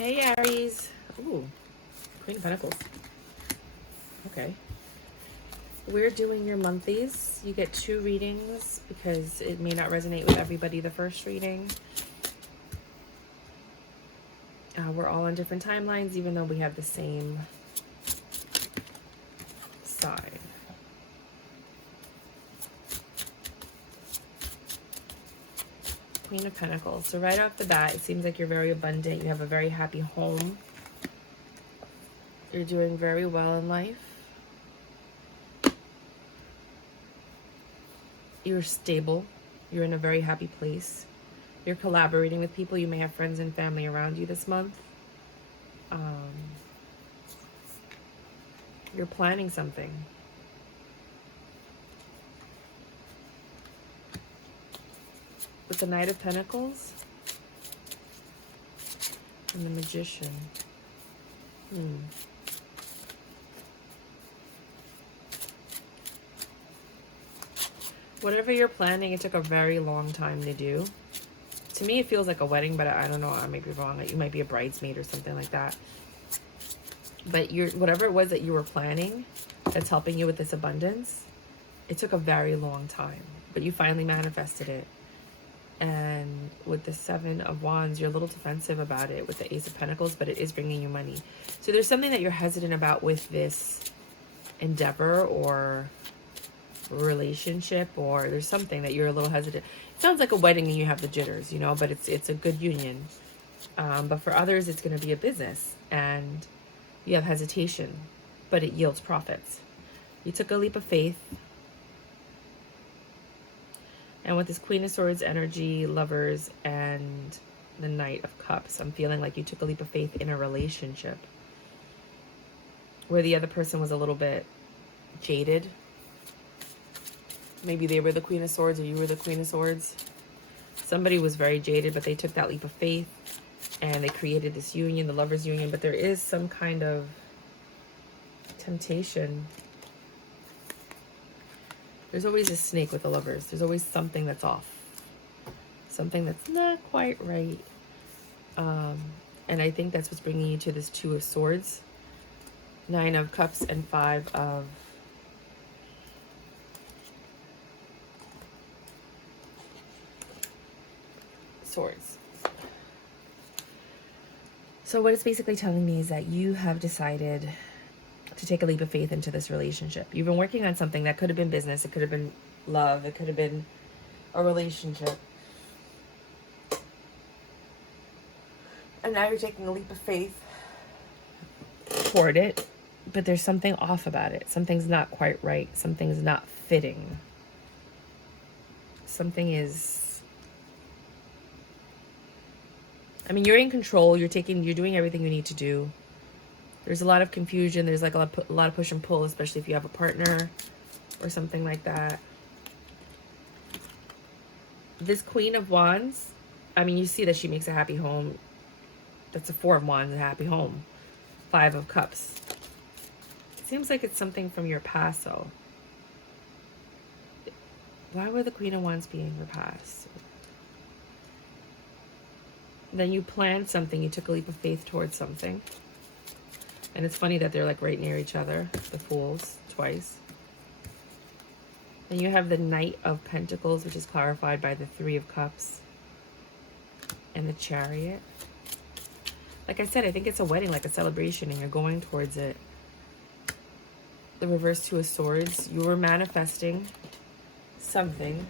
Hey, Aries. Ooh, Queen of Pentacles. Okay. We're doing your monthlies. You get 2 readings because it may not resonate with everybody the first reading. We're all on different timelines, even though we have the same sign. Queen of Pentacles. So right off the bat, it seems like you're very abundant. You have a very happy home. You're doing very well in life. You're stable. You're in a very happy place. You're collaborating with people. You may have friends and family around you this month. You're planning something. With the Knight of Pentacles and the Magician. Whatever you're planning, it took a very long time to do. To me, it feels like a wedding, but I don't know. I may be wrong. You might be a bridesmaid or something like that. But whatever it was that you were planning that's helping you with this abundance, it took a very long time. But you finally manifested it. And with the 7 of Wands, you're a little defensive about it with the Ace of Pentacles, but it is bringing you money. So there's something that you're hesitant about with this endeavor or relationship, or there's something that you're a little hesitant. It sounds like a wedding and you have the jitters, you know, but it's a good union. But for others, it's going to be a business and you have hesitation, but it yields profits. You took a leap of faith. And with this Queen of Swords energy, Lovers, and the Knight of Cups, I'm feeling like you took a leap of faith in a relationship where the other person was a little bit jaded. Maybe they were the Queen of Swords or you were the Queen of Swords. Somebody was very jaded, but they took that leap of faith and they created this union, the Lovers union. But there is some kind of temptation. There's always a snake with the Lovers. There's always something that's off. Something that's not quite right. And I think that's what's bringing you to this 2 of Swords, 9 of Cups, and 5 of Swords. So what it's basically telling me is that you have decided to take a leap of faith into this relationship. You've been working on something that could have been business, it could have been love, it could have been a relationship. And now you're taking a leap of faith toward it, but there's something off about it. Something's not quite right. Something's not fitting. Something is... I mean, you're in control. You're doing everything you need to do. There's a lot of confusion. There's like a lot of push and pull, especially if you have a partner or something like that. This Queen of Wands, I mean, you see that she makes a happy home. That's a 4 of Wands, a happy home. 5 of Cups. It seems like it's something from your past, though. Why would the Queen of Wands be in your past? Then you planned something. You took a leap of faith towards something. And it's funny that they're like right near each other, the Fools, twice. And you have the Knight of Pentacles, which is clarified by the 3 of Cups and the Chariot. Like I said, I think it's a wedding, like a celebration, and you're going towards it. The reverse 2 of Swords, you were manifesting something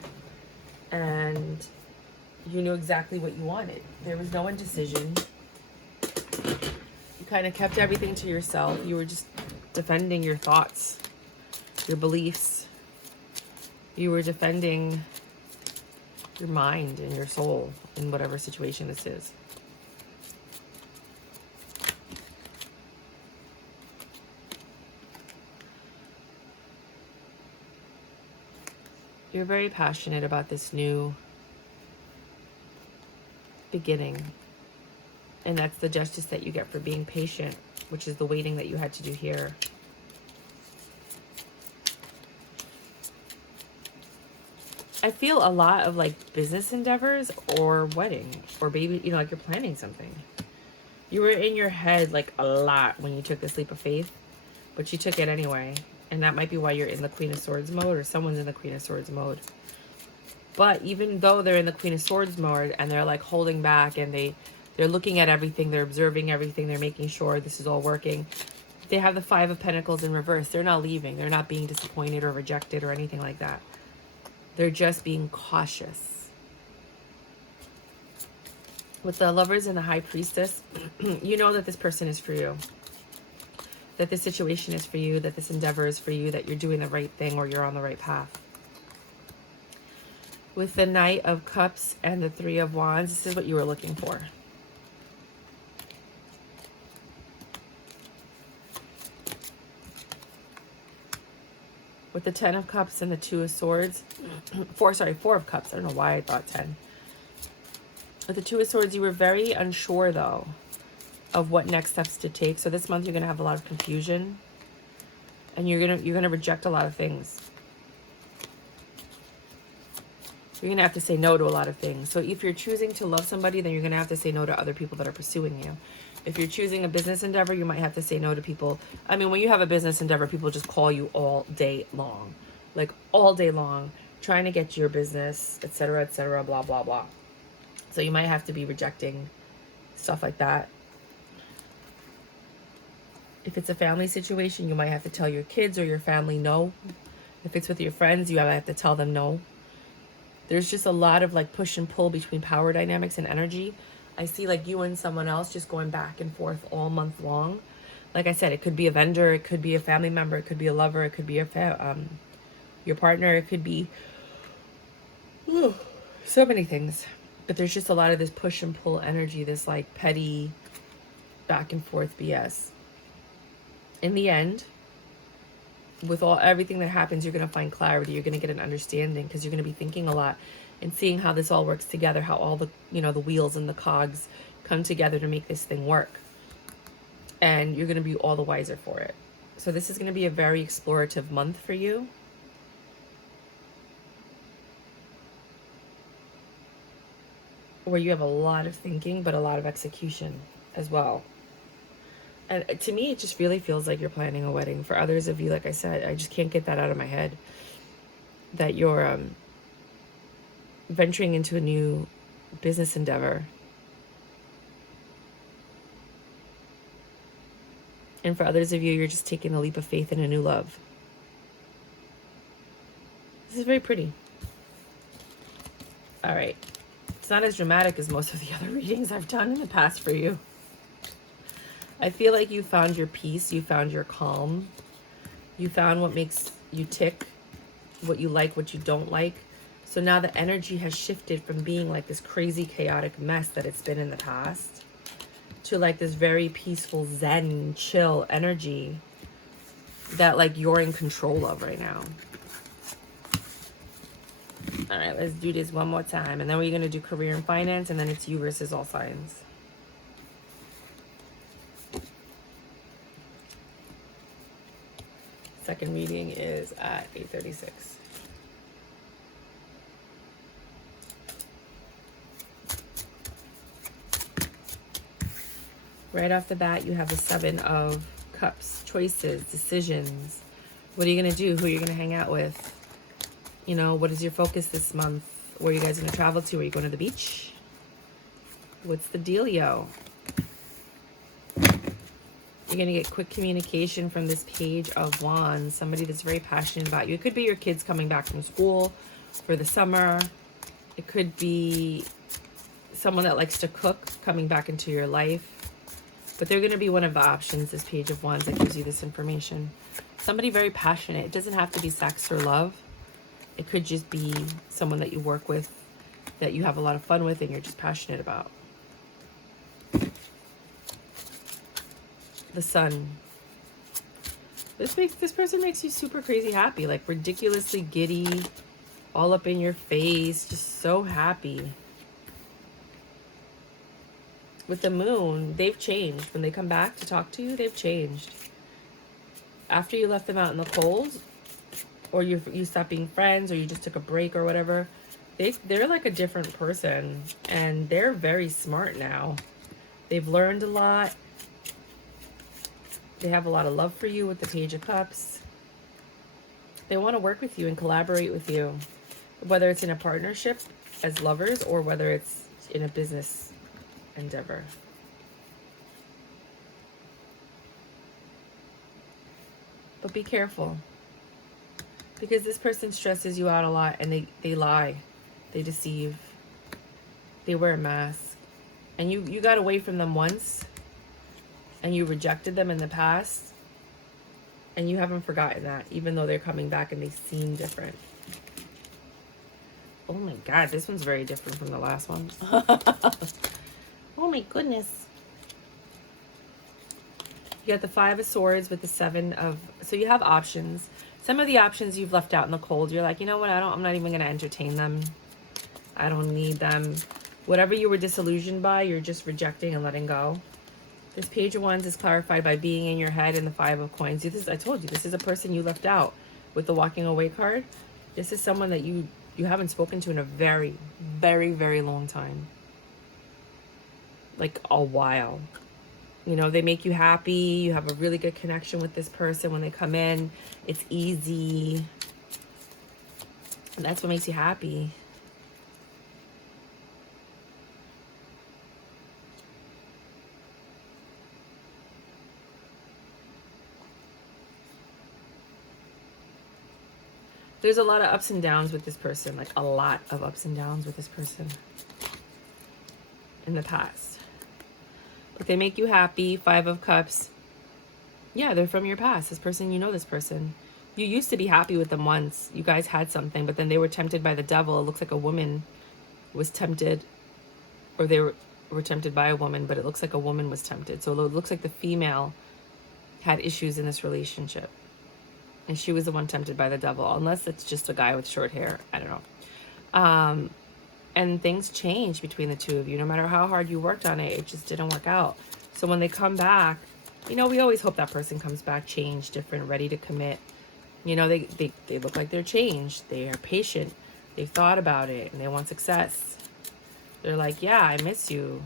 and you knew exactly what you wanted. There was no indecision. Kind of kept everything to yourself. You were just defending your thoughts, your beliefs. You were defending your mind and your soul in whatever situation this is. You're very passionate about this new beginning. And that's the justice that you get for being patient, which is the waiting that you had to do here. I feel a lot of like business endeavors or wedding or baby, you know, like you're planning something. You were in your head like a lot when you took this leap of faith, but you took it anyway. And that might be why you're in the Queen of Swords mode, or someone's in the Queen of Swords mode. But even though they're in the Queen of Swords mode and they're like holding back and they're looking at everything, they're observing everything, they're making sure this is all working, they have the Five of Pentacles in reverse. They're not leaving. They're not being disappointed or rejected or anything like that. They're just being cautious. With the Lovers and the High Priestess, you know that this person is for you. That this situation is for you, that this endeavor is for you, that you're doing the right thing or you're on the right path. With the Knight of Cups and the Three of Wands, this is what you were looking for. With the Ten of Cups and the Two of Swords, Four of Cups. I don't know why I thought 10. With the Two of Swords, you were very unsure, though, of what next steps to take. So this month you're going to have a lot of confusion. And you're gonna reject a lot of things. You're going to have to say no to a lot of things. So if you're choosing to love somebody, then you're going to have to say no to other people that are pursuing you. If you're choosing a business endeavor, you might have to say no to people. I mean, when you have a business endeavor, people just call you all day long. Like all day long, trying to get your business, etc., blah, blah, blah. So you might have to be rejecting stuff like that. If it's a family situation, you might have to tell your kids or your family no. If it's with your friends, you have to tell them no. There's just a lot of like push and pull between power dynamics and energy. I see like you and someone else just going back and forth all month long. Like I said, it could be a vendor, it could be a family member, it could be a lover, it could be your partner, it could be so many things. But there's just a lot of this push and pull energy, this like petty back and forth BS. In the end, with everything that happens, you're going to find clarity. You're going to get an understanding because you're going to be thinking a lot and seeing how this all works together, how all the, the wheels and the cogs come together to make this thing work. And you're going to be all the wiser for it. So this is going to be a very explorative month for you. Where you have a lot of thinking, but a lot of execution as well. And to me, it just really feels like you're planning a wedding. For others of you, like I said, I just can't get that out of my head. That you're venturing into a new business endeavor. And for others of you, you're just taking a leap of faith in a new love. This is very pretty. All right. It's not as dramatic as most of the other readings I've done in the past for you. I feel like you found your peace, you found your calm, you found what makes you tick, what you like, what you don't like. So now the energy has shifted from being like this crazy, chaotic mess that it's been in the past to like this very peaceful, zen, chill energy that like you're in control of right now. All right, let's do this one more time. And then we're going to do career and finance, and then it's you versus all signs. Second reading is at 8:36. Right off the bat, you have the Seven of Cups, choices, decisions. What are you going to do? Who are you going to hang out with? What is your focus this month? Where are you guys going to travel to? Are you going to the beach? What's the dealio? You're going to get quick communication from this Page of Wands. Somebody that's very passionate about you. It could be your kids coming back from school for the summer. It could be someone that likes to cook coming back into your life. But they're going to be one of the options, this Page of Wands, that gives you this information. Somebody very passionate. It doesn't have to be sex or love. It could just be someone that you work with, that you have a lot of fun with, and you're just passionate about. The Sun. This person makes you super crazy happy, like ridiculously giddy, all up in your face, just so happy. With the Moon, they've changed. When they come back to talk to you, they've changed. After you left them out in the cold, or you stopped being friends, or you just took a break or whatever, they're like a different person, and they're very smart now. They've learned a lot. They have a lot of love for you with the Page of Cups. They want to work with you and collaborate with you, whether it's in a partnership as lovers or whether it's in a business endeavor. But be careful, because this person stresses you out a lot, and they lie, they deceive, they wear a mask, and you got away from them once, and you rejected them in the past, and you haven't forgotten that, even though they're coming back and they seem different. Oh my God, this one's very different from the last one. Oh my goodness. You got the Five of Swords with the Seven of... So you have options. Some of the options you've left out in the cold. You're like, you know what? I'm not even going to entertain them. I don't need them. Whatever you were disillusioned by, you're just rejecting and letting go. This Page of Wands is clarified by being in your head and the Five of Coins. I told you, this is a person you left out with the Walking Away card. This is someone that you haven't spoken to in a very, very, very long time. Like a while. You know, they make you happy. You have a really good connection with this person when they come in. It's easy. And that's what makes you happy. There's a lot of ups and downs with this person. Like a lot of ups and downs with this person in the past. But they make you happy. Five of Cups. Yeah, they're from your past. This person, you know this person. You used to be happy with them once. You guys had something, but then they were tempted by the devil. It looks like a woman was tempted, or they were tempted by a woman, but it looks like a woman was tempted. So it looks like the female had issues in this relationship. And she was the one tempted by the devil, unless it's just a guy with short hair. I don't know. And things change between the two of you. No matter how hard you worked on it, it just didn't work out. So when they come back, you know, we always hope that person comes back changed, different, ready to commit. You know, they look like they're changed. They are patient. They've thought about it, and they want success. They're like, yeah, I miss you.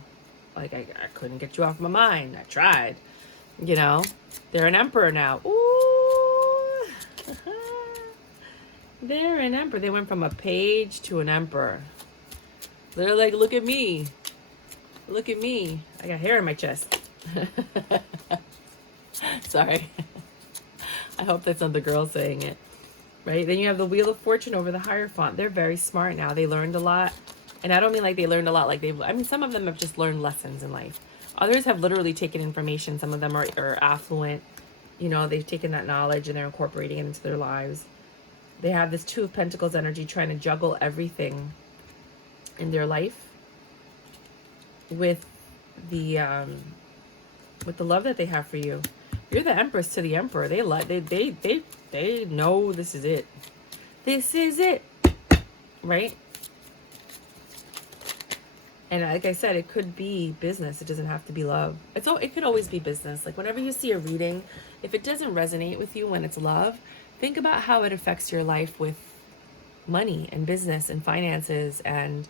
Like, I couldn't get you off my mind. I tried. You know, they're an emperor now. Ooh. They're an emperor. They went from a page to an emperor. They're like, look at me. Look at me. I got hair in my chest. Sorry. I hope that's not the girl saying it. Right? Then you have the Wheel of Fortune over the Hierophant. They're very smart now. They learned a lot. And I don't mean like they learned a lot. Like some of them have just learned lessons in life. Others have literally taken information. Some of them are affluent. You know, they've taken that knowledge and they're incorporating it into their lives. They have this Two of Pentacles energy trying to juggle everything in their life with the love that they have for you. You're the Empress to the Emperor. They know this is it. This is it. Right? And like I said, it could be business. It doesn't have to be love. It could always be business. Like whenever you see a reading, if it doesn't resonate with you when it's love, think about how it affects your life with money and business and finances and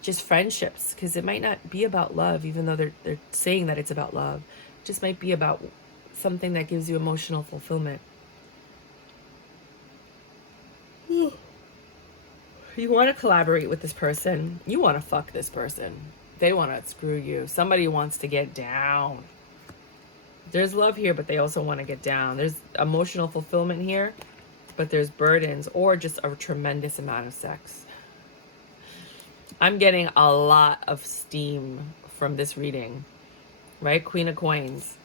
just friendships, because it might not be about love, even though they're saying that it's about love. It just might be about something that gives you emotional fulfillment. You want to collaborate with this person. You want to fuck this person. They want to screw you. Somebody wants to get down. There's love here, but they also want to get down. There's emotional fulfillment here, but there's burdens or just a tremendous amount of sex. I'm getting a lot of steam from this reading, right? Queen of Coins.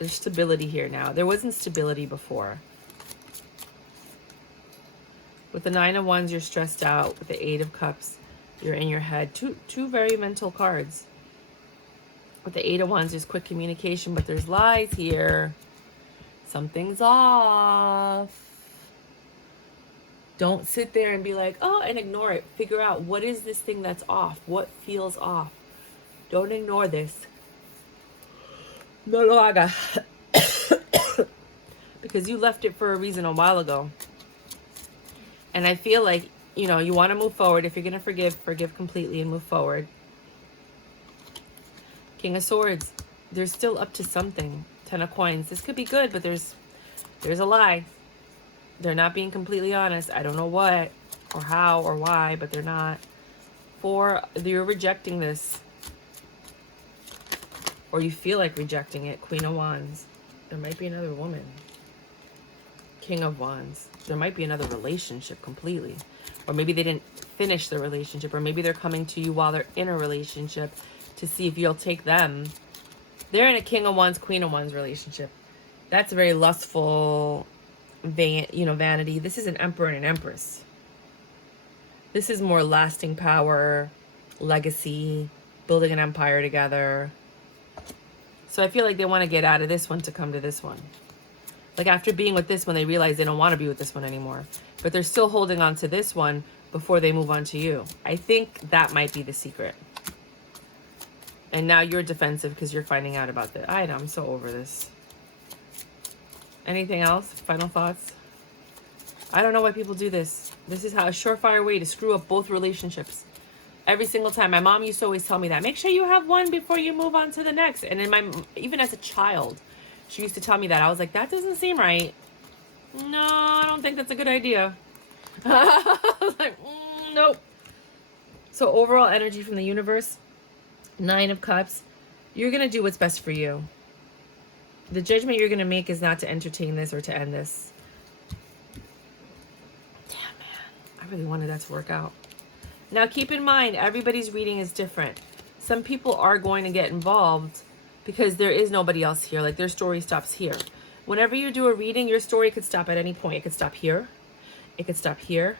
There's stability here now. There wasn't stability before. With the Nine of Wands, you're stressed out. With the Eight of Cups, you're in your head. Two very mental cards. With the Eight of Wands, there's quick communication, but there's lies here. Something's off. Don't sit there and be like, oh, and ignore it. Figure out, what is this thing that's off? What feels off? Don't ignore this. No lo haga. Because you left it for a reason a while ago. And I feel like, you know, you want to move forward. If you're going to forgive completely and move forward. King of Swords. They're still up to something. 10 of Coins. This could be good, but there's a lie. They're not being completely honest. I don't know what or how or why, but they're not. 4, you're rejecting this. Or you feel like rejecting it. Queen of Wands. There might be another woman. King of Wands. There might be another relationship completely. Or maybe they didn't finish the relationship. Or maybe they're coming to you while they're in a relationship to see if you'll take them. They're in a King of Wands, Queen of Wands relationship. That's a very lustful, vanity. This is an Emperor and an Empress. This is more lasting power, legacy, building an empire together. So I feel like they want to get out of this one to come to this one. Like after being with this one, they realize they don't want to be with this one anymore. But they're still holding on to this one before they move on to you. I think that might be the secret. And now you're defensive because you're finding out about this. I know, I'm so over this. Anything else? Final thoughts? I don't know why people do this. This is how a surefire way to screw up both relationships. Every single time. My mom used to always tell me that. Make sure you have one before you move on to the next. And even as a child, she used to tell me that. I was like, that doesn't seem right. No, I don't think that's a good idea. I was like, nope. So overall energy from the universe, 9 of Cups. You're going to do what's best for you. The judgment you're going to make is not to entertain this or to end this. Damn, man. I really wanted that to work out. Now, keep in mind, everybody's reading is different. Some people are going to get involved because there is nobody else here. Like, their story stops here. Whenever you do a reading, your story could stop at any point. It could stop here. It could stop here.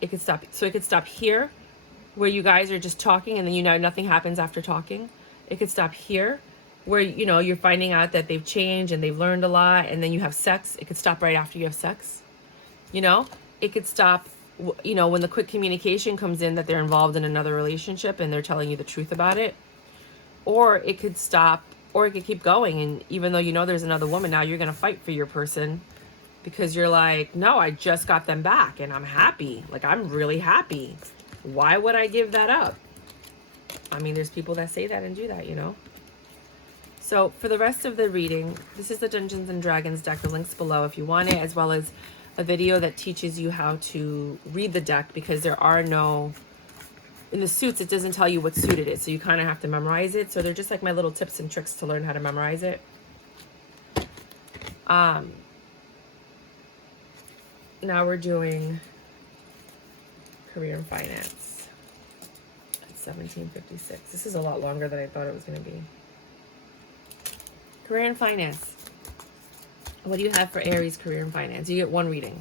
It could stop. So it could stop here, where you guys are just talking and then you know nothing happens after talking. It could stop here, where, you know, you're finding out that they've changed and they've learned a lot, and then you have sex. It could stop right after you have sex. You know, it could stop, you know, when the quick communication comes in that they're involved in another relationship and they're telling you the truth about it. Or it could stop, or it could keep going. And even though you know there's another woman, now you're going to fight for your person because you're like, no, I just got them back and I'm happy. Like, I'm really happy. Why would I give that up? I mean, there's people that say that and do that, you know. So for the rest of the reading, this is the Dungeons and Dragons deck. The link's below if you want it, as well as a video that teaches you how to read the deck, because there are no, in the suits, it doesn't tell you what suit it is. So you kind of have to memorize it. So they're just like my little tips and tricks to learn how to memorize it. Now we're doing career and finance at 1756. This is a lot longer than I thought it was going to be. Career and finance. What do you have for Aries career and finance? You get one reading.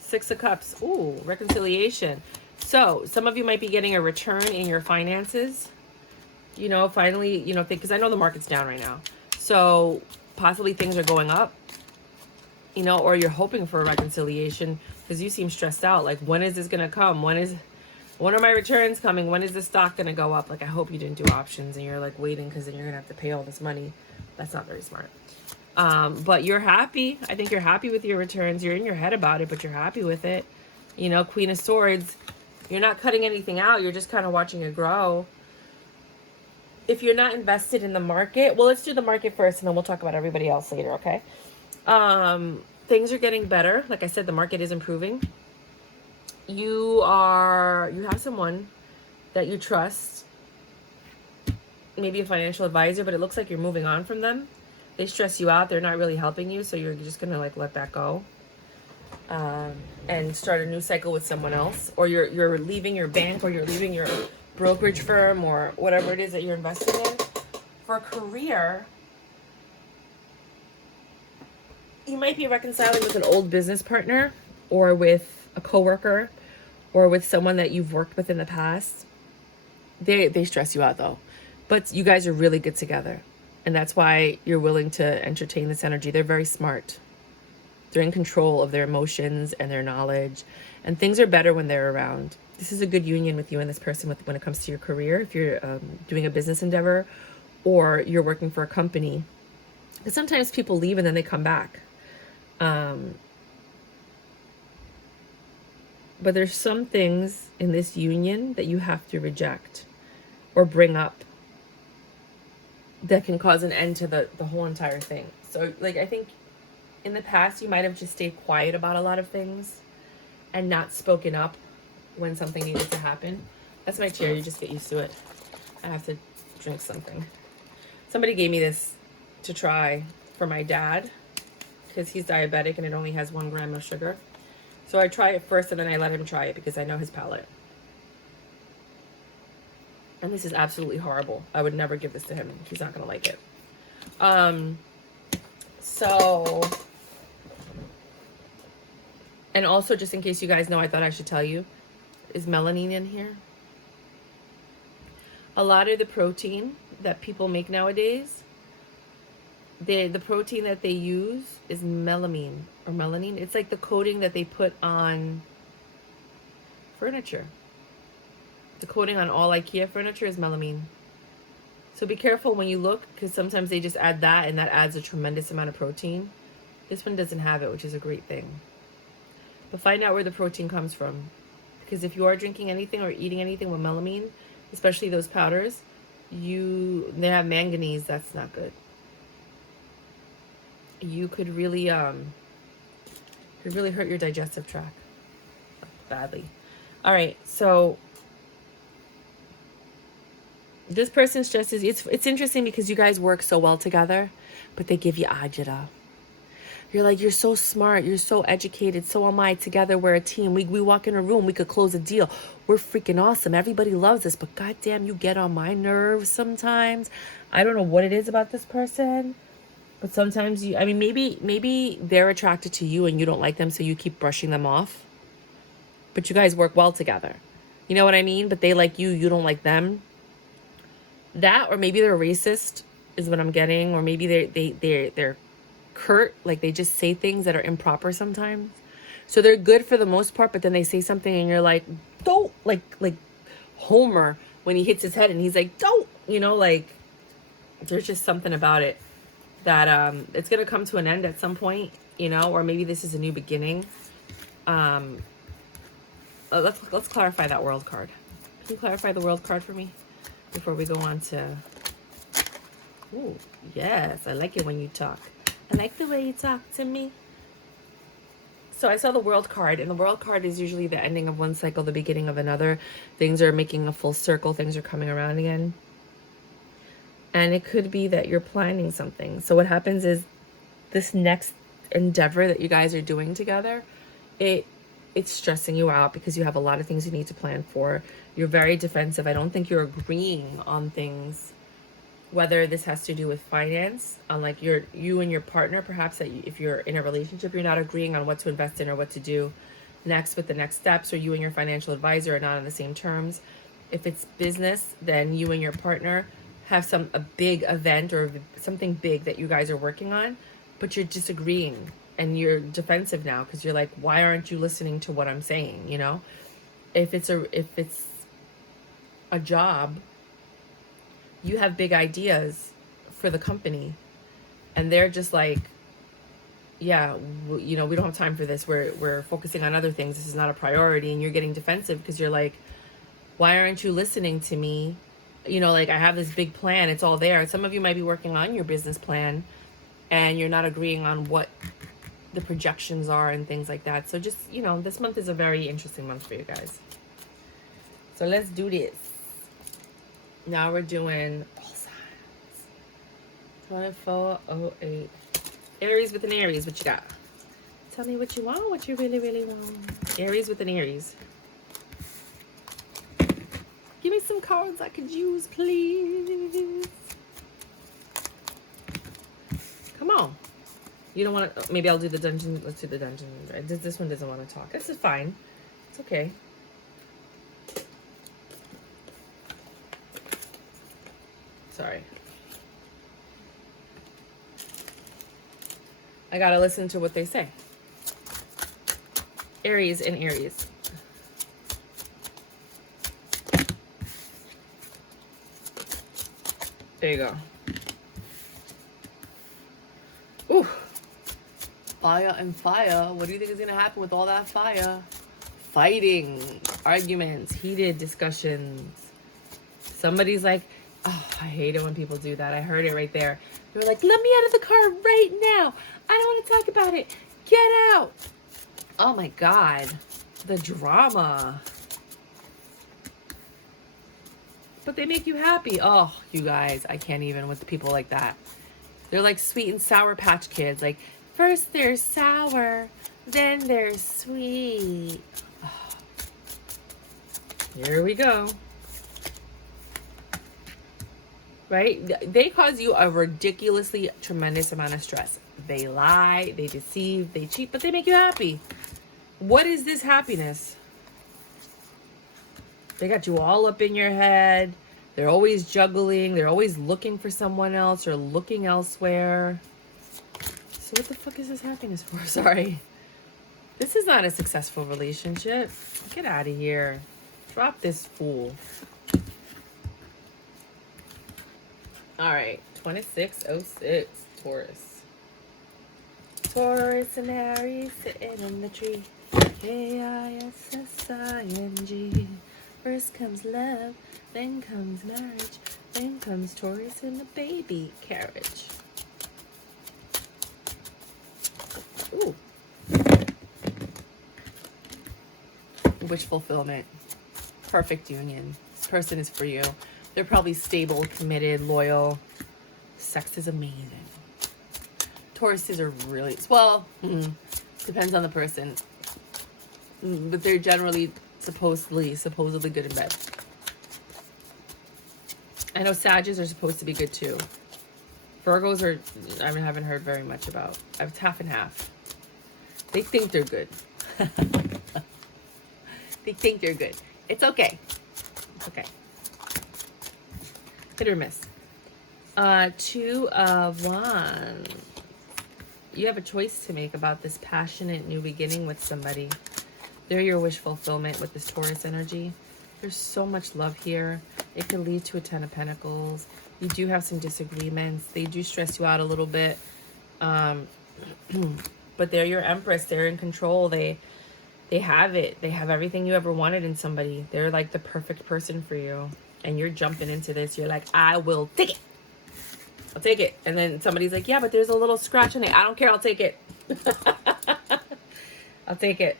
Six of Cups. Ooh, reconciliation. So some of you might be getting a return in your finances. You know, finally, you know, because I know the market's down right now. So possibly things are going up, you know, or you're hoping for a reconciliation because you seem stressed out. Like, when is this going to come? When are my returns coming? When is the stock going to go up? Like, I hope you didn't do options and you're like waiting because then you're going to have to pay all this money. That's not very smart. But you're happy. I think you're happy with your returns. You're in your head about it, but you're happy with it. You know, Queen of Swords, you're not cutting anything out. You're just kind of watching it grow. If you're not invested in the market, well, let's do the market first and then we'll talk about everybody else later, okay? Things are getting better. Like I said, the market is improving. You have someone that you trust, maybe a financial advisor, but it looks like you're moving on from them. They stress you out. They're not really helping you, so you're just gonna like let that go and start a new cycle with someone else, or you're leaving your bank, or you're leaving your brokerage firm, or whatever it is that you're investing in. For a career, you might be reconciling with an old business partner, or with a coworker, or with someone that you've worked with in the past. They stress you out though, but you guys are really good together. And that's why you're willing to entertain this energy. They're very smart. They're in control of their emotions and their knowledge. And things are better when they're around. This is a good union with you and this person when it comes to your career. If you're doing a business endeavor or you're working for a company. Because sometimes people leave and then they come back. But there's some things in this union that you have to reject or bring up that can cause an end to the whole entire thing. So, like, I think in the past, you might have just stayed quiet about a lot of things and not spoken up when something needed to happen. That's my chair. You just get used to it. I have to drink something. Somebody gave me this to try for my dad because he's diabetic and it only has 1 gram of sugar. So I try it first and then I let him try it because I know his palate. And this is absolutely horrible. I would never give this to him. He's not going to like it. So, and also just in case you guys know, I thought I should tell you, is melamine in here? A lot of the protein that people make nowadays, the protein that they use is melamine or melanin. It's like the coating that they put on furniture. The coating on all IKEA furniture is melamine. So be careful when you look, because sometimes they just add that and that adds a tremendous amount of protein. This one doesn't have it, which is a great thing. But find out where the protein comes from. Because if you are drinking anything or eating anything with melamine, especially those powders, they have manganese. That's not good. You could really hurt your digestive tract badly. All right, so this person stresses. It's interesting because you guys work so well together, but they give you ajita. You're like, you're so smart, you're so educated, so am I. Together we're a team. We walk in a room, we could close a deal. We're freaking awesome. Everybody loves us, but goddamn, you get on my nerves sometimes. I don't know what it is about this person, but sometimes maybe they're attracted to you and you don't like them, so you keep brushing them off. But you guys work well together. You know what I mean? But they like you, you don't like them. That, or maybe they're racist is what I'm getting, or maybe they're curt, like they just say things that are improper sometimes. So they're good for the most part, but then they say something and you're like, don't, like Homer when he hits his head and he's like, don't, like there's just something about it that it's gonna come to an end at some point, or maybe this is a new beginning. Let's clarify that world card. Can you clarify the world card for me before we go on to... Ooh, yes, I like it when you talk. I like the way you talk to me. So I saw the world card, and the world card is usually the ending of one cycle, the beginning of another. Things are making a full circle. Things are coming around again. And it could be that you're planning something. So what happens is this next endeavor that you guys are doing together, it's stressing you out because you have a lot of things you need to plan for. You're very defensive. I don't think you're agreeing on things, whether this has to do with finance, on like you and your partner, perhaps that if you're in a relationship, you're not agreeing on what to invest in or what to do next with the next steps, or you and your financial advisor are not on the same terms. If it's business, then you and your partner have a big event or something big that you guys are working on, but you're disagreeing and you're defensive now because you're like, why aren't you listening to what I'm saying? If it's a job, you have big ideas for the company and they're just like, yeah, we don't have time for this. We're focusing on other things. This is not a priority. And you're getting defensive because you're like, why aren't you listening to me? Like I have this big plan. It's all there. Some of you might be working on your business plan and you're not agreeing on what the projections are and things like that. So just, this month is a very interesting month for you guys. So let's do this. Now we're doing all signs. 2408. Aries with an Aries, what you got? Tell me what you want, what you really, really want. Aries with an Aries. Give me some cards I could use, please. Come on. You don't want to... Maybe I'll do the dungeon. Let's do the dungeon. This one doesn't want to talk. This is fine. It's okay. Sorry. I gotta listen to what they say. Aries and Aries. There you go. Ooh. Fire and fire. What do you think is gonna happen with all that fire? fighting, arguments, heated discussions. Somebody's like, oh, I hate it when people do that. I heard it right there. They're like, let me out of the car right now. I don't want to talk about it. Get out. Oh my God. The drama. But they make you happy. Oh, you guys, I can't even with the people like that. They're like sweet and sour patch kids. Like, first they're sour, then they're sweet. Oh. Here we go. Right? They cause you a ridiculously tremendous amount of stress. They lie, they deceive, they cheat, but they make you happy. What is this happiness? They got you all up in your head. They're always juggling. They're always looking for someone else or looking elsewhere. So what the fuck is this happiness for? Sorry. This is not a successful relationship. Get out of here. Drop this fool. All right. 2606 Taurus. Taurus and Aries sitting in the tree. K-I-S-S-I-N-G. First comes love, then comes marriage, then comes Taurus in the baby carriage. Ooh. Wish fulfillment. Perfect union. This person is for you. They're probably stable, committed, loyal. Sex is amazing. Tauruses are really, well, depends on the person. But they're generally supposedly good in bed. I know Sagittarius are supposed to be good too. Virgos are, I haven't heard very much about. It's half and half. They think they're good. They think they're good. It's okay. It's okay. Hit or miss. Two of Wands. You have a choice to make about this passionate new beginning with somebody. They're your wish fulfillment with this Taurus energy. There's so much love here. It could lead to a Ten of Pentacles. You do have some disagreements. They do stress you out a little bit. But they're your Empress. They're in control. They have it. They have everything you ever wanted in somebody. They're like the perfect person for you. And you're jumping into this. You're like, I will take it. I'll take it. And then somebody's like, yeah, but there's a little scratch in it. I don't care. I'll take it. I'll take it.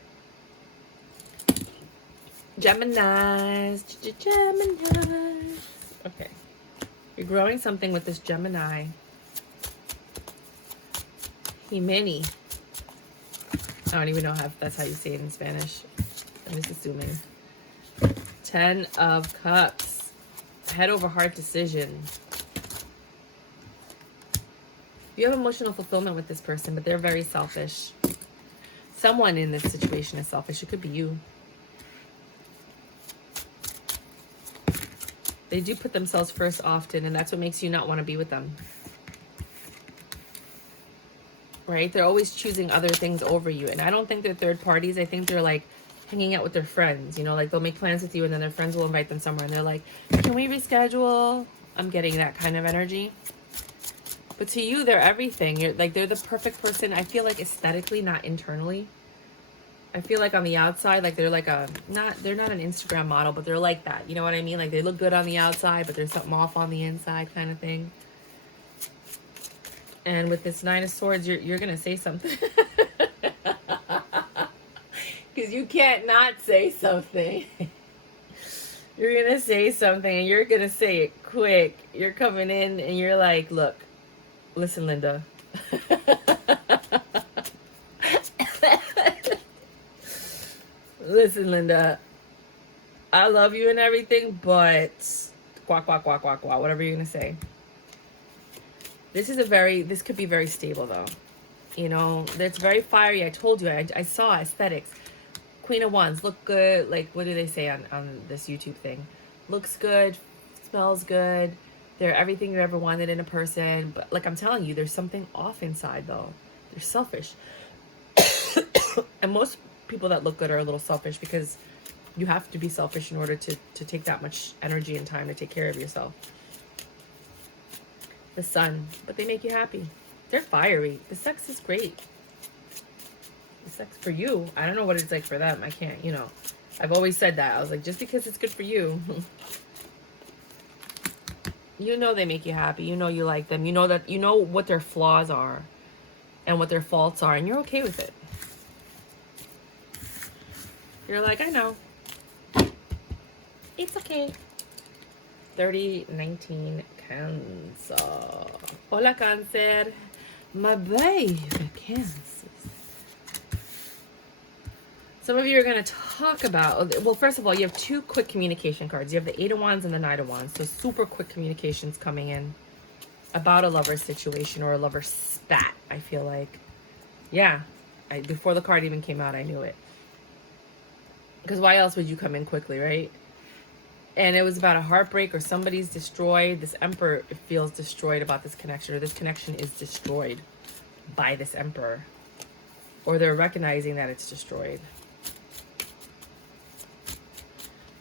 Geminis. Geminis. Okay. You're growing something with this Gemini. Jimeni. I don't even know if that's how you say it in Spanish. I'm just assuming. 10 of Cups. Head over heart decision. You have emotional fulfillment with this person, but they're very selfish. Someone in this situation is selfish. It could be you. They do put themselves first often, and that's what makes you not want to be with them. Right? They're always choosing other things over you. And I don't think they're third parties. I think they're like hanging out with their friends. You know, like they'll make plans with you and then their friends will invite them somewhere. And they're like, can we reschedule? I'm getting that kind of energy. But to you, they're everything. You're like, they're the perfect person. I feel like aesthetically, not internally. I feel like on the outside, like they're like they're not an Instagram model, but they're like that. You know what I mean? Like they look good on the outside, but there's something off on the inside kind of thing. And with this Nine of Swords, you're going to say something. Because you can't not say something. You're going to say something and you're going to say it quick. You're coming in and you're like, look, listen, Linda. Listen, Linda. I love you and everything, but quack, quack, quack, quack, quack, whatever you're going to say. This could be very stable though. You know, it's very fiery. I told you, I saw aesthetics. Queen of Wands, look good. Like, what do they say on this YouTube thing? Looks good, smells good. They're everything you ever wanted in a person. But like I'm telling you, there's something off inside though. They're selfish. And most people that look good are a little selfish because you have to be selfish in order to take that much energy and time to take care of yourself. The Sun, but they make you happy. They're fiery. The sex is great. It's like for you. I don't know what it's like for them. I can't, you know. I've always said that. I was like, just because it's good for you. You know they make you happy. You know you like them. You know that, you know what their flaws are and what their faults are, and you're okay with it. You're like, I know. It's okay. 3019 Cancer. Hola, Cancer. My baby, Cancer. Some of you are going to talk about, well, first of all, you have two quick communication cards. You have the Eight of Wands and the Knight of Wands. So super quick communications coming in about a lover situation or a lover spat, I feel like. Yeah. Before the card even came out, I knew it. Because why else would you come in quickly, right? And it was about a heartbreak or somebody's destroyed. This Emperor feels destroyed about this connection, or this connection is destroyed by this Emperor. Or they're recognizing that it's destroyed.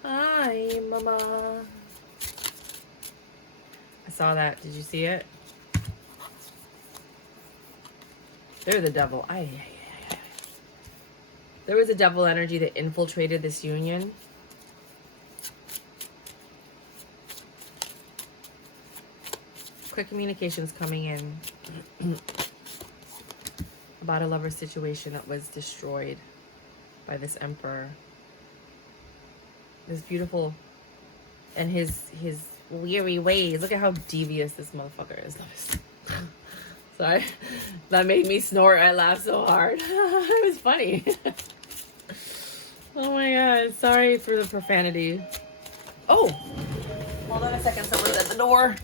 Hi, Mama. I saw that. Did you see it? They're the devil. There was a devil energy that infiltrated this union. Quick communications coming in about a lover situation that was destroyed by this Emperor. This beautiful, and his weary ways. Look at how devious this motherfucker is. Sorry, that made me snort. I laughed so hard. It was funny. Oh my god, sorry for the profanity. Oh, hold on a second, someone's at the door.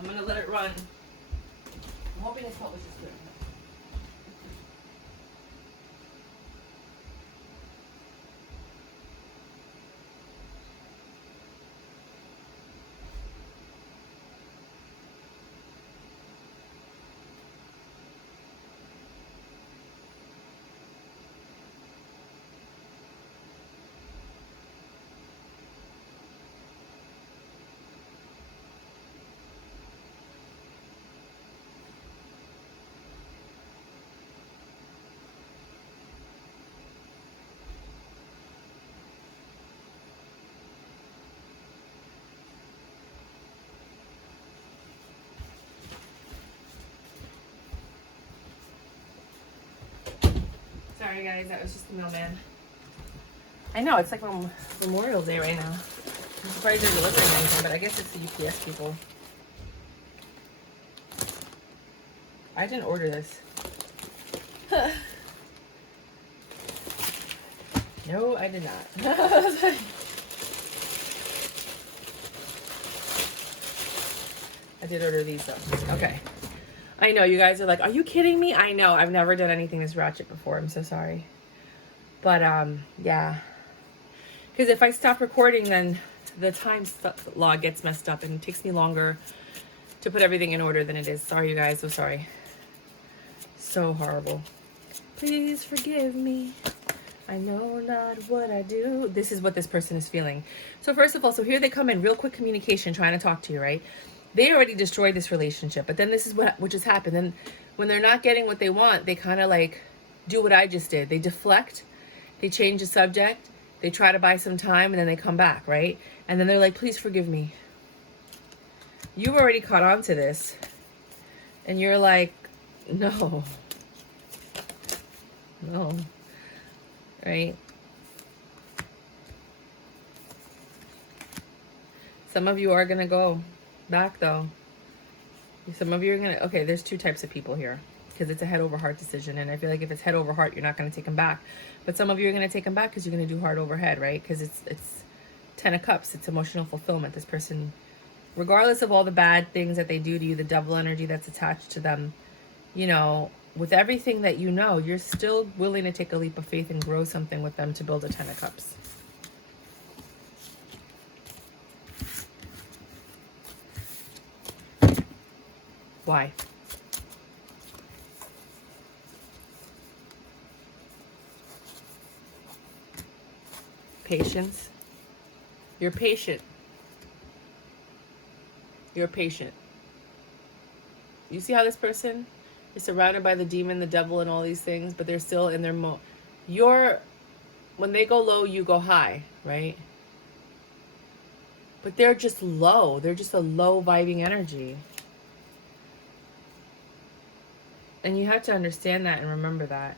I'm gonna let it run. I'm hoping this publishes good. Sorry guys, that was just the mailman. I know, it's like Memorial Day right now. I'm surprised they're delivering anything, but I guess it's the UPS people. I didn't order this. No, I did not. I did order these though. Okay. I know, you guys are like, are you kidding me? I know, I've never done anything this ratchet before. I'm so sorry. But, yeah. Because if I stop recording, then the time log gets messed up and it takes me longer to put everything in order than it is. Sorry, you guys. So sorry. So horrible. Please forgive me. I know not what I do. This is what this person is feeling. So first of all, so here they come in, real quick communication, trying to talk to you, right? They already destroyed this relationship, but then this is what just happened. And when they're not getting what they want, they kind of like do what I just did. They deflect, they change the subject, they try to buy some time, and then they come back, right? And then they're like, please forgive me. You've already caught on to this. And you're like, no. No. Right? Some of you are going to go back though. Some of you are gonna, okay, there's two types of people here because it's a head over heart decision, and I feel like if it's head over heart, you're not going to take them back. But some of you are going to take them back because you're going to do heart over head, right? Because it's 10 of Cups. It's emotional fulfillment. This person, regardless of all the bad things that they do to you, the double energy that's attached to them, you know, with everything that you know, you're still willing to take a leap of faith and grow something with them to build a 10 of Cups. Why? Patience. You're patient. You're patient. You see how this person, You're surrounded by the demon, the devil, and all these things, but they're still in their when they go low, you go high, right? But they're just low. They're just a low vibing energy. And you have to understand that and remember that.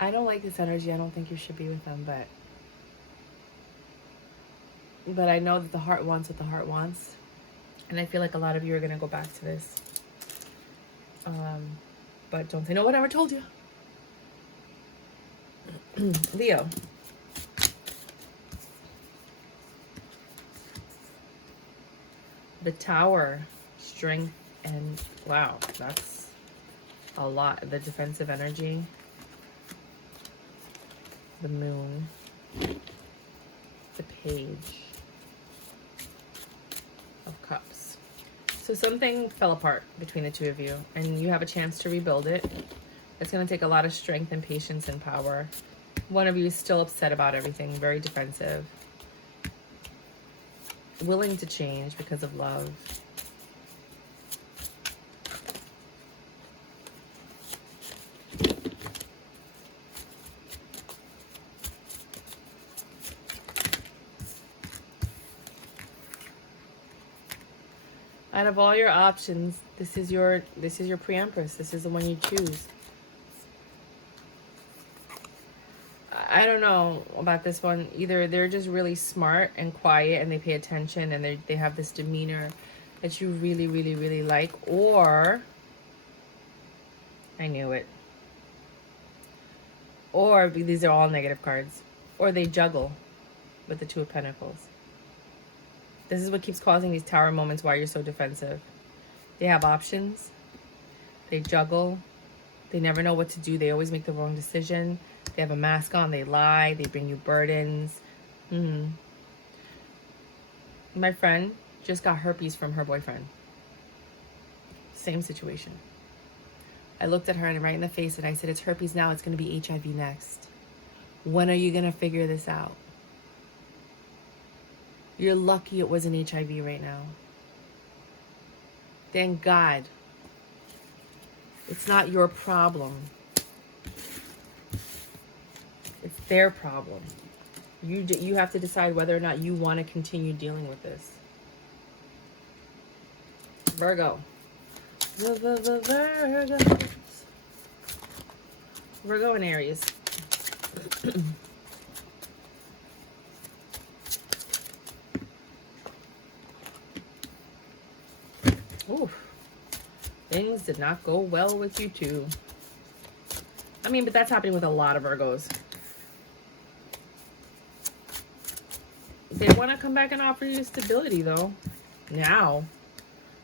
I don't like this energy. I don't think you should be with them, but I know that the heart wants what the heart wants. And I feel like a lot of you are going to go back to this. But don't say no one ever told you. Leo. The Tower, strength, and wow, that's a lot. The defensive energy. The Moon. The Page of Cups. So something fell apart between the two of you, and you have a chance to rebuild it. It's going to take a lot of strength and patience and power. One of you is still upset about everything, very defensive, willing to change because of love. Out of all your options, this is your pre-empress. This is the one you choose. I don't know about this one. Either they're just really smart and quiet and they pay attention and they have this demeanor that you really, really, really like, or I knew it. Or these are all negative cards. Or they juggle with the Two of Pentacles. This is what keeps causing these Tower moments why you're so defensive. They have options. They juggle. They never know what to do. They always make the wrong decision. They have a mask on. They lie. They bring you burdens. My friend just got herpes from her boyfriend. Same situation. I looked at her and right in the face and I said, it's herpes now. It's going to be HIV next. When are you going to figure this out? You're lucky it wasn't HIV right now. Thank God. It's not your problem. It's their problem. You have to decide whether or not you want to continue dealing with this. Virgo. Virgos. Virgo and Aries. Ooh, things did not go well with you two. I mean, but that's happening with a lot of Virgos. They want to come back and offer you stability, though. Now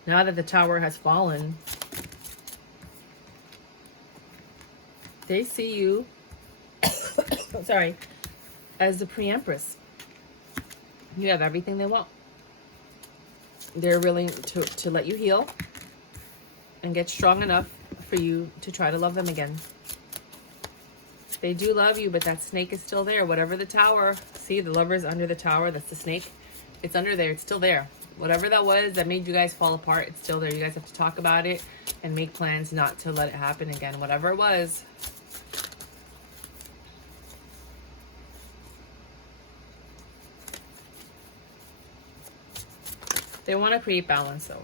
that the Tower has fallen, they see you, sorry, as the pre-empress. You have everything they want. They're willing to let you heal and get strong enough for you to try to love them again. They do love you, but that snake is still there. Whatever the Tower, see the Lover's under the Tower, that's the snake. It's under there, it's still there. Whatever that was that made you guys fall apart, it's still there. You guys have to talk about it and make plans not to let it happen again. Whatever it was. They want to create balance, though.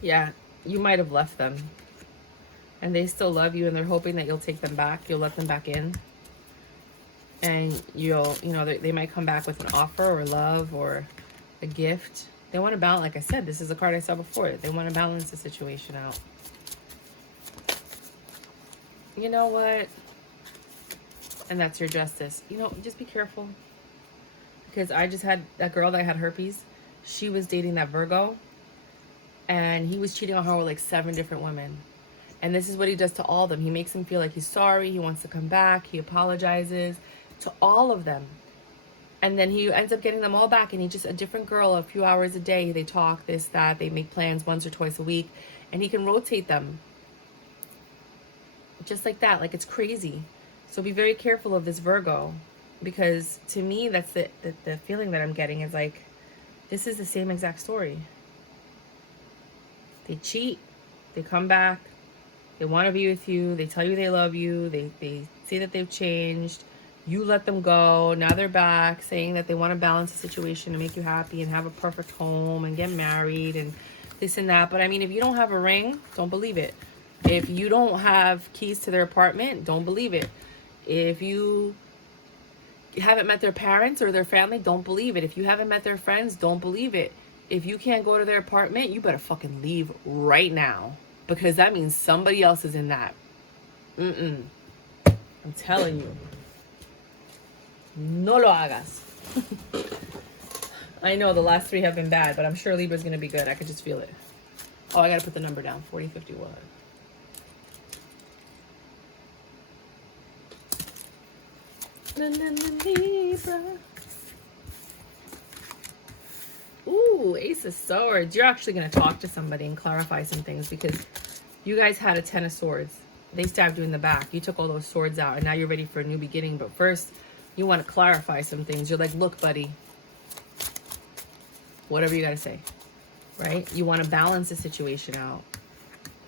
Yeah, you might have left them. And they still love you, and they're hoping that you'll take them back. You'll let them back in. And they might come back with an offer or love or a gift. They want to balance, like I said, this is a card I saw before. They want to balance the situation out. You know what? And that's your justice. Just be careful. Because I just had that girl that had herpes. She was dating that Virgo. And he was cheating on her with like 7 different women. And this is what he does to all of them. He makes them feel like he's sorry. He wants to come back. He apologizes to all of them. And then he ends up getting them all back. And he's just a different girl a few hours a day. They talk, this, that. They make plans once or twice a week. And he can rotate them. Just like that, like it's crazy. So be very careful of this Virgo, because to me, that's the feeling that I'm getting is like, this is the same exact story. They cheat, they come back, they want to be with you, they tell you they love you, they say that they've changed, you let them go, now they're back saying that they want to balance the situation and make you happy and have a perfect home and get married and this and that. But I mean, if you don't have a ring, don't believe it. If you don't have keys to their apartment, don't believe it. If you haven't met their parents or their family, don't believe it. If you haven't met their friends, don't believe it. If you can't go to their apartment, you better fucking leave right now, because that means somebody else is in that. I'm telling you. No lo hagas. I know the last 3 have been bad, but I'm sure Libra's going to be good. I could just feel it. Oh, I got to put the number down. 4051. Libra. Ooh, Ace of Swords. You're actually going to talk to somebody and clarify some things, because you guys had a 10 of Swords. They stabbed you in the back. You took all those swords out, and now you're ready for a new beginning. But first, you want to clarify some things. You're like, look, buddy, whatever you got to say, right? You want to balance the situation out.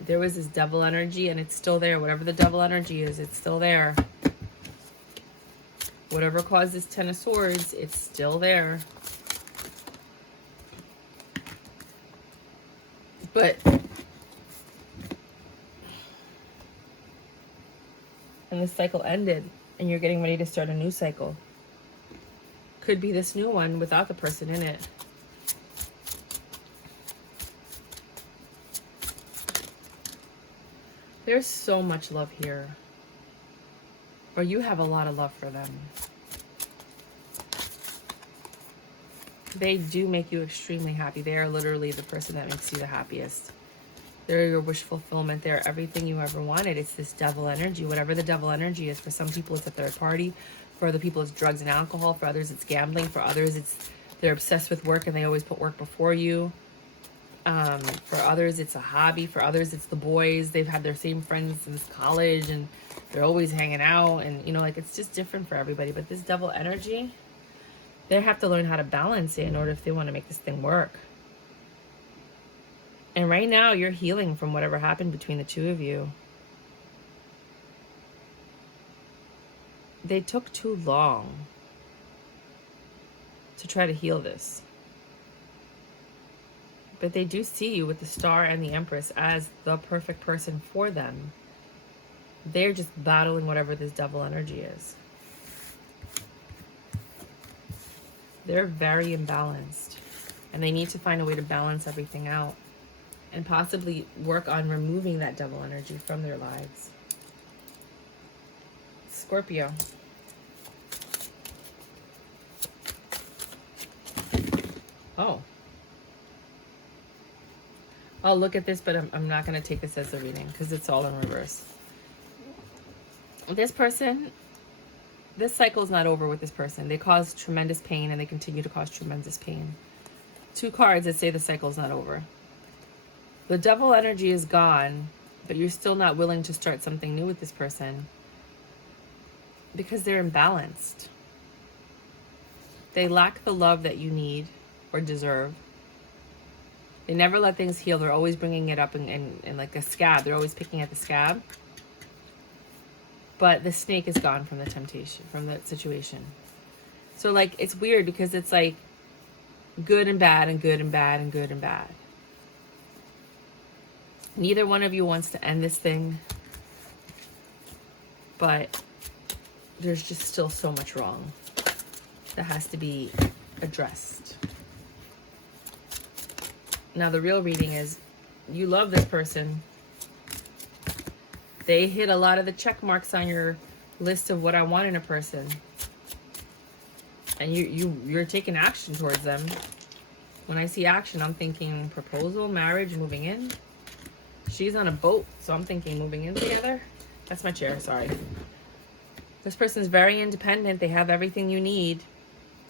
There was this devil energy, and it's still there. Whatever the devil energy is, it's still there. Whatever caused this 10 of Swords, it's still there. But, and this cycle ended, and you're getting ready to start a new cycle. Could be this new one without the person in it. There's so much love here. Or you have a lot of love for them. They do make you extremely happy. They are literally the person that makes you the happiest. They're your wish fulfillment. They're everything you ever wanted. It's this devil energy. Whatever the devil energy is. For some people, it's a third party. For other people, it's drugs and alcohol. For others, it's gambling. For others, it's they're obsessed with work and they always put work before you. For others, it's a hobby. For others, it's the boys. They've had their same friends since college and they're always hanging out. And, you know, like, it's just different for everybody. But this devil energy, they have to learn how to balance it in order if they want to make this thing work. And right now, you're healing from whatever happened between the two of you. They took too long to try to heal this. But they do see you with the Star and the Empress as the perfect person for them. They're just battling whatever this devil energy is. They're very imbalanced. And they need to find a way to balance everything out. And possibly work on removing that devil energy from their lives. Scorpio. Oh. I'll look at this, but I'm not going to take this as a reading because it's all in reverse. This person, this cycle is not over with this person. They cause tremendous pain and they continue to cause tremendous pain. 2 cards that say the cycle is not over. The devil energy is gone, but you're still not willing to start something new with this person because they're imbalanced. They lack the love that you need or deserve. They never let things heal. They're always bringing it up in like a scab. They're always picking at the scab. But the snake is gone from the temptation, from the situation. So, like, it's weird because it's like good and bad and good and bad and good and bad. Neither one of you wants to end this thing, but there's just still so much wrong that has to be addressed. Now, the real reading is you love this person. They hit a lot of the check marks on your list of what I want in a person. And you're taking action towards them. When I see action, I'm thinking proposal, marriage, moving in. She's on a boat, so I'm thinking moving in together. That's my chair, sorry. This person's very independent. They have everything you need.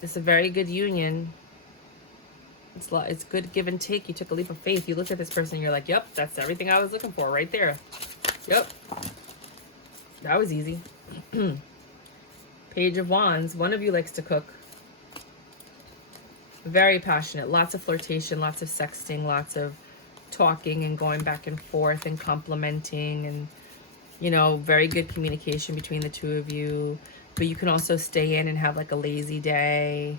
It's a very good union. It's good give and take. You took a leap of faith. You looked at this person and you're like, yep, that's everything I was looking for right there. Yep. That was easy. Page of Wands. One of you likes to cook. Very passionate. Lots of flirtation, lots of sexting, lots of talking and going back and forth and complimenting and, you know, very good communication between the two of you. But you can also stay in and have like a lazy day.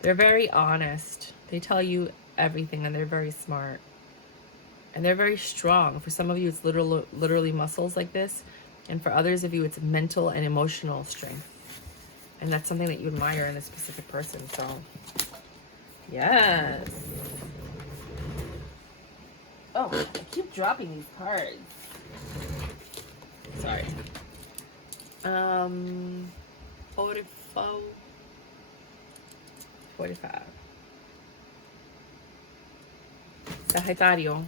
They're very honest. They tell you everything, and they're very smart. And they're very strong. For some of you, it's literally muscles like this. And for others of you, it's mental and emotional strength. And that's something that you admire in a specific person. So, yes. Oh, I keep dropping these cards. Sorry. 45. Sagittario.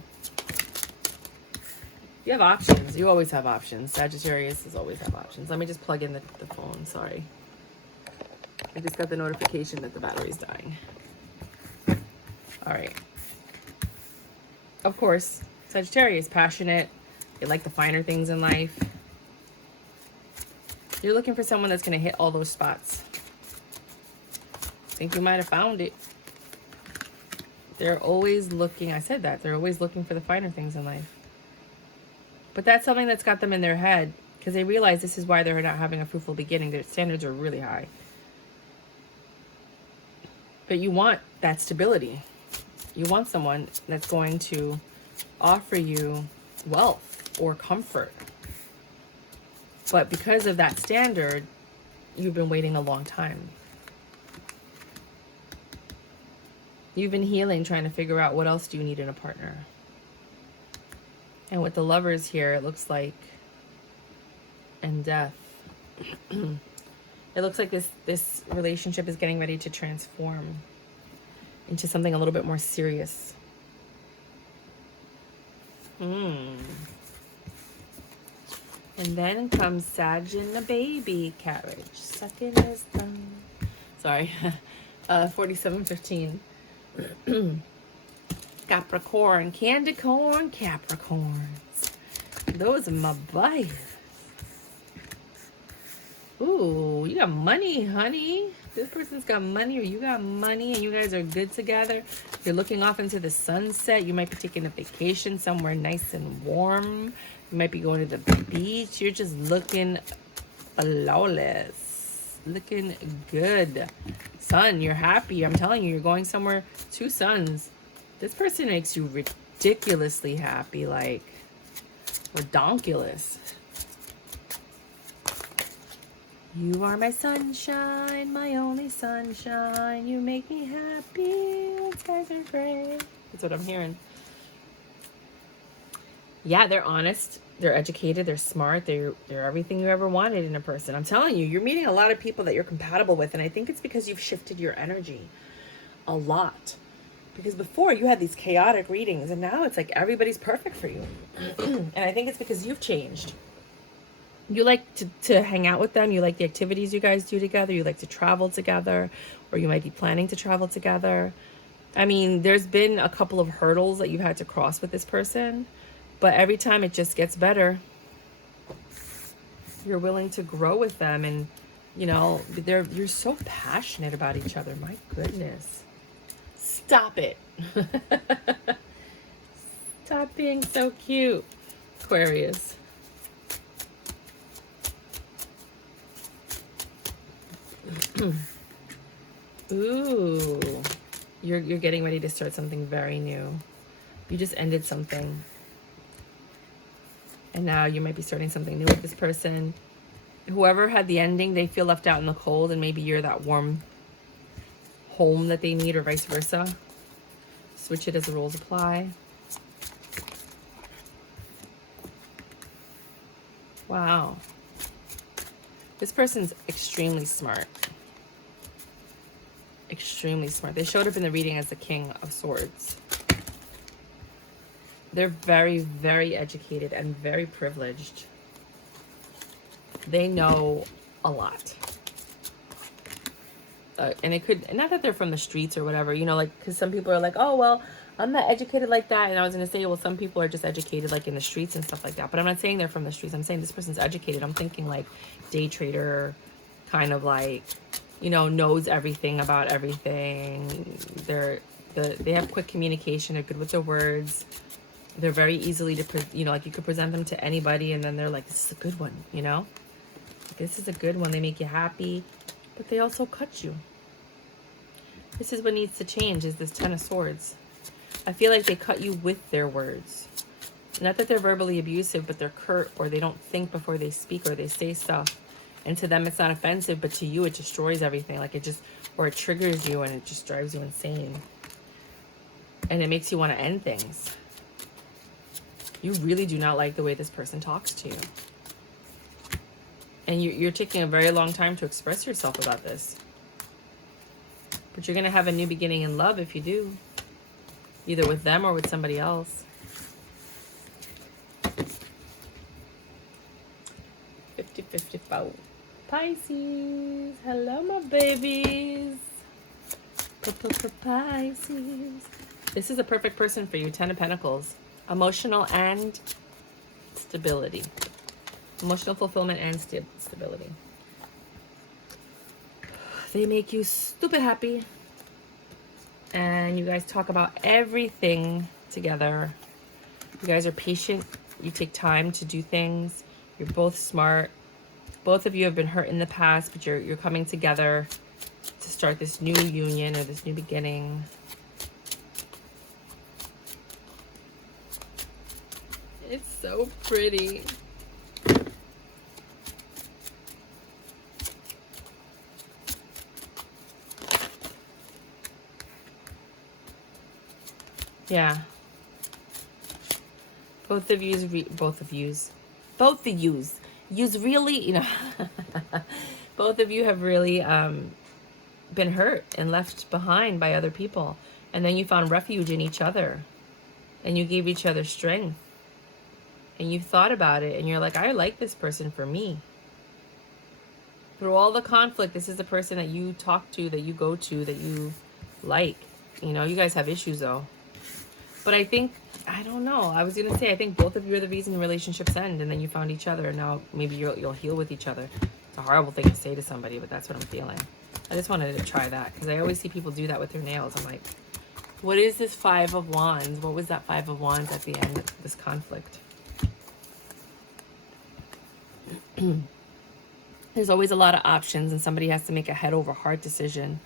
You have options. You always have options. Sagittarius is always have options. Let me just plug in the phone. Sorry. I just got the notification that the battery's dying. All right. Of course, Sagittarius, passionate. They like the finer things in life. You're looking for someone that's going to hit all those spots. I think you might have found it. They're always looking, I said that, they're always looking for the finer things in life. But that's something that's got them in their head, because they realize this is why they're not having a fruitful beginning. Their standards are really high. But you want that stability. You want someone that's going to offer you wealth or comfort. But because of that standard, you've been waiting a long time. You've been healing, trying to figure out what else do you need in a partner. And with the Lovers here, it looks like, and Death. It looks like this relationship is getting ready to transform into something a little bit more serious. And then comes Sag and the baby carriage. Sucking his thumb. Sorry. 4715. Capricorn. Candy corn Capricorns. Those are my boys. Ooh, you got money, honey. This person's got money, or you got money, and you guys are good together. You're looking off into the sunset. You might be taking a vacation somewhere nice and warm. You might be going to the beach. You're just looking flawless. Looking good. Sun, you're happy. I'm telling you, you're going somewhere. 2 suns. This person makes you ridiculously happy, like redonkulous. You are my sunshine, my only sunshine. You make me happy when skies are gray. That's what I'm hearing. Yeah, they're honest. They're educated. They're smart. They're everything you ever wanted in a person. I'm telling you, you're meeting a lot of people that you're compatible with. And I think it's because you've shifted your energy a lot. Because before you had these chaotic readings, and now it's like everybody's perfect for you. And I think it's because you've changed. You like to hang out with them. You like the activities you guys do together. You like to travel together, or you might be planning to travel together. I mean, there's been a couple of hurdles that you've had to cross with this person, but every time it just gets better. You're willing to grow with them, and you know, you're so passionate about each other. My goodness. Stop it. Stop being so cute, Aquarius. Ooh, you're getting ready to start something very new. You just ended something, and now you might be starting something new with this person. Whoever had the ending, they feel left out in the cold, and maybe you're that warm home that they need, or vice versa. Switch it as the rules apply. Wow. This person's extremely smart. Extremely smart. They showed up in the reading as the King of Swords. They're very, very educated and very privileged. They know a lot. and it could, not that they're from the streets or whatever, you know, like, because some people are like, oh, well, I'm not educated like that. And I was going to say, well, some people are just educated like in the streets and stuff like that. But I'm not saying they're from the streets. I'm saying this person's educated. I'm thinking like day trader, kind of like, you know, knows everything about everything. They have quick communication. They're good with their words. They're very easily to, you know, like you could present them to anybody and then they're like, this is a good one, you know? This is a good one. They make you happy, but they also cut you. This is what needs to change, is this Ten of Swords. I feel like they cut you with their words. Not that they're verbally abusive, but they're curt, or they don't think before they speak, or they say stuff. And to them, it's not offensive, but to you, it destroys everything. Like it just, or it triggers you and it just drives you insane. And it makes you want to end things. You really do not like the way this person talks to you. And you're taking a very long time to express yourself about this. But you're going to have a new beginning in love if you do. Either with them or with somebody else. 50-54. Pisces. Hello, my babies. Pisces. This is a perfect person for you. 10 of Pentacles. Emotional and stability. Emotional fulfillment and stability. They make you stupid happy. And you guys talk about everything together. You guys are patient. You take time to do things. You're both smart. Both of you have been hurt in the past, but you're coming together to start this new union or this new beginning. It's so pretty. Yeah. Both of yous really, you know, both of you have really been hurt and left behind by other people. And then you found refuge in each other. And you gave each other strength. And you thought about it. And you're like, I like this person for me. Through all the conflict, this is the person that you talk to, that you go to, that you like. You know, you guys have issues though. But I think, I don't know. I was going to say, I think both of you are the reason relationships end. And then you found each other. And now maybe you'll heal with each other. It's a horrible thing to say to somebody, but that's what I'm feeling. I just wanted to try that. Because I always see people do that with their nails. I'm like, what is this 5 of Wands? What was that 5 of Wands at the end of this conflict? There's always a lot of options. And somebody has to make a head over heart decision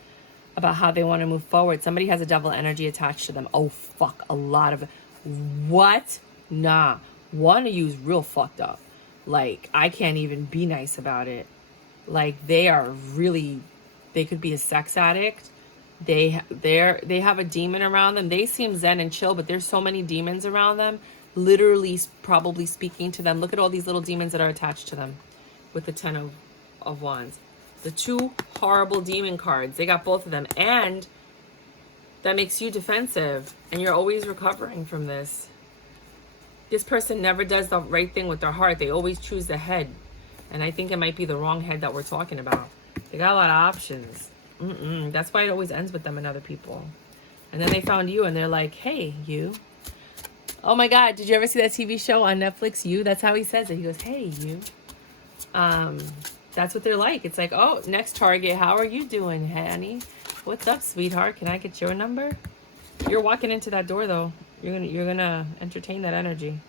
about how they want to move forward. Somebody has a devil energy attached to them. Oh, fuck. A lot of it. What? Nah. One of you is real fucked up. Like, I can't even be nice about it. Like, they are really, they could be a sex addict. They have a demon around them. They seem zen and chill, but there's so many demons around them. Literally, probably speaking to them. Look at all these little demons that are attached to them with the 10 of Wands. The 2 horrible demon cards. They got both of them. And that makes you defensive. And you're always recovering from this. This person never does the right thing with their heart. They always choose the head. And I think it might be the wrong head that we're talking about. They got a lot of options. That's why it always ends with them and other people. And then they found you and they're like, hey, you. Oh my God, did you ever see that TV show on Netflix, You? That's how he says it. He goes, hey, you. That's what they're like. It's like, oh, next target. How are you doing, honey? What's up, sweetheart? Can I get your number? You're walking into that door, though. You're gonna entertain that energy.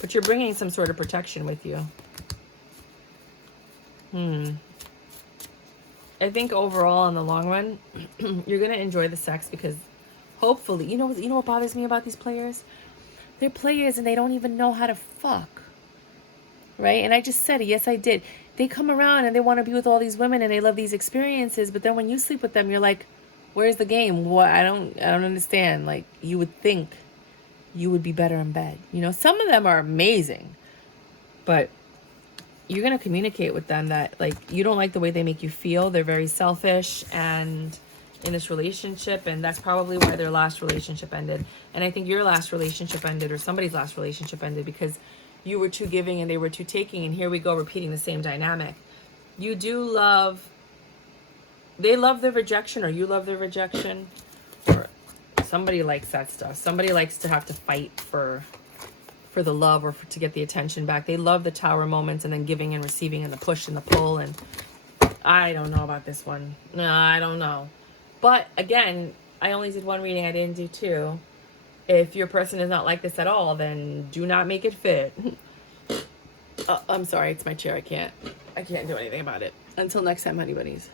But you're bringing some sort of protection with you. I think overall, in the long run, you're gonna enjoy the sex because hopefully, you know what bothers me about these players? They're players and they don't even know how to fuck. Right? And I just said it. Yes, I did. They come around and they want to be with all these women and they love these experiences. But then when you sleep with them, you're like, where's the game? What? I don't understand. Like, you would think you would be better in bed. You know, some of them are amazing. But you're going to communicate with them that, like, you don't like the way they make you feel. They're very selfish and in this relationship. And that's probably why their last relationship ended. And I think your last relationship ended, or somebody's last relationship ended, because you were too giving and they were too taking, and here we go repeating the same dynamic. You do love they love the rejection, or you love the rejection, or somebody likes that stuff. Somebody likes to have to fight for the love, or to get the attention back. They love the Tower moments, and then giving and receiving, and the push and the pull. And I don't know about this one. No, I don't know. But again, I only did one reading. I didn't do two. If your person is not like this at all, then do not make it fit. I'm sorry, it's my chair. I can't do anything about it. Until next time, honey bunnies.